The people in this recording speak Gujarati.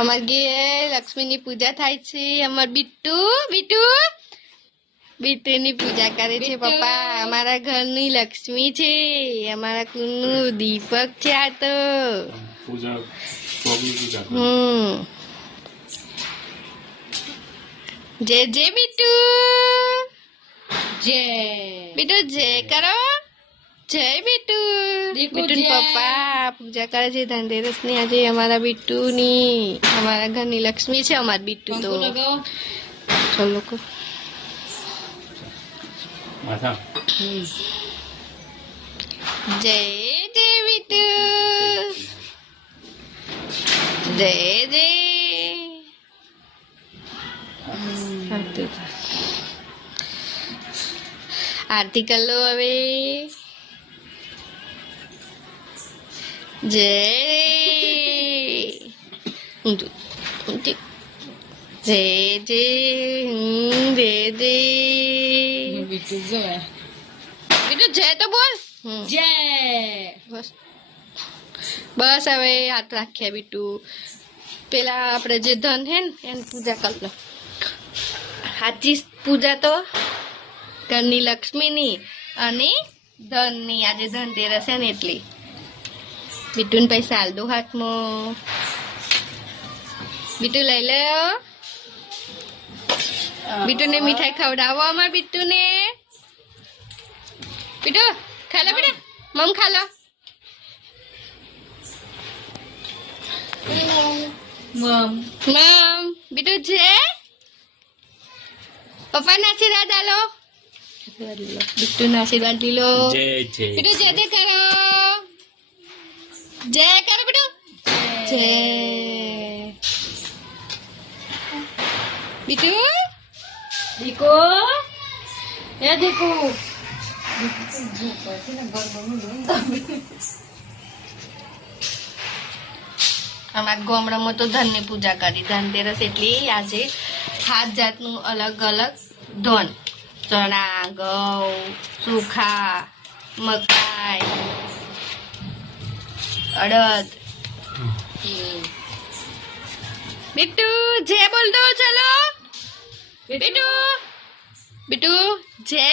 અમાર ઘેર લક્ષ્મીની પૂજા થાય છે. અમાર બીટુ બીટુની પૂજા કરે છે પપ્પા. અમારા ઘરની લક્ષ્મી છે. અમારા કુળનું દીપક છે આ તો. જય જય બીટુ, જય બીટુ જય કરો. જય બીટુ. બીટુ પપ્પા પૂજા કરે છે ધનતેરસ ની આજે અમારા બીટુ ની. અમારા ઘરની લક્ષ્મી છે અમાર બીટુ તો. ચલો કો જય જય બીટુ, જય જય. આરતી કર લો હવે. જય જય જય બીટુ જોવે. બીટુ જય તો બોલ. જય બસ હવે હાથ રાખ્યા બીટુ. પેલા આપણે જે ધન હે ને એની પૂજા કરી લો. સાચી પૂજા તો ઘરની લક્ષ્મીની અને ધનની. આજે ધનતેરસ છે ને એટલી. બીટુને પૈસા હાલ દો હાથમાં. બીટુ લઈ લે. બીટુને મીઠાઈ ખવડાવો અમાર બીટુને. બીટુ ખા લો બેટા. મમ ખા લો. મમ બીટુ છે. પપ્પાના આશીર્વાદ આલો. બીટુના આશીર્વાદ લીલો. બીટુ જય જય કરો. જય કરો બીટુ. જય બીટુ. દીકો એ દીકો. અમારા ગામડામાં તો ધનની પૂજા કરી. ધનતેરસ એટલી આજે 7 જાતનું અલગ અલગ ધન. ચણા, ઘઉં, ચોખા, મકાઈ, અડદ. બીટુ જય બોલ દો. ચલો બીટુ. બીટુ જય.